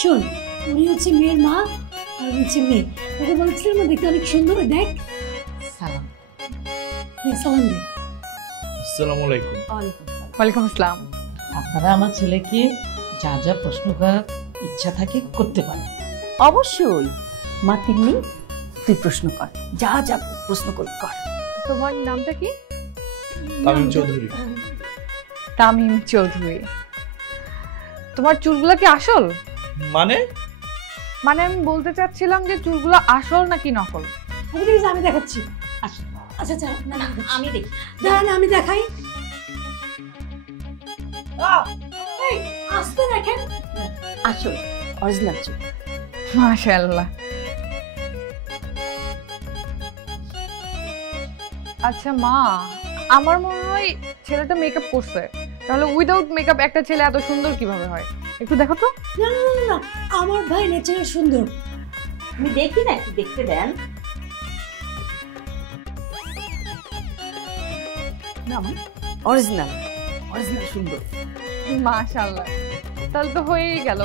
শোন, উনি হচ্ছে মেয়ের মা আর হচ্ছে মেয়ে। তোকে বলছিলাম না দেখতে অনেক সুন্দর, দেখ। সালাম। সালাম দে। আসসালামু আলাইকুম। ওয়ালাইকুম আসসালাম। আপনারা আমার ছেলেকে যা যা প্রশ্ন করার ইচ্ছা থাকে করতে পারেন। অবশ্যই মা তিন্নি, তুই প্রশ্ন কর, যা যা প্রশ্ন কর। তোমার নামটা কি? তামিম চৌধুরী। তামিম চৌধুরী। তোমার চুলগুলা কি আসল? মানে মানে আমি বলতে চাচ্ছিলাম যে চুলগুলো আসল নাকি নকল? আমি দেখাচ্ছি। আসো। আচ্ছা আচ্ছা, না না আমি দেখি। দাঁড়ান আমি দেখাই। এই, আস্তে দেখেন। আসল, অরিজিনাল চুল। মাশাআল্লাহ। আচ্ছা মা, আমার মনে হয় ছেলেটা মেকআপ করছে, তাহলে উইদাউট মেকআপ একটা ছেলে এত সুন্দর কিভাবে হয়? একটু দেখো তো। না না না না, আমার ভাই ন্যাচারাল সুন্দর। আমি দেখি না, একটু দেখতে দেন। না মা, অরিজিনাল, অরিজিনাল সুন্দর। মাশাআল্লাহ, তাহলে তো হয়েই গেল।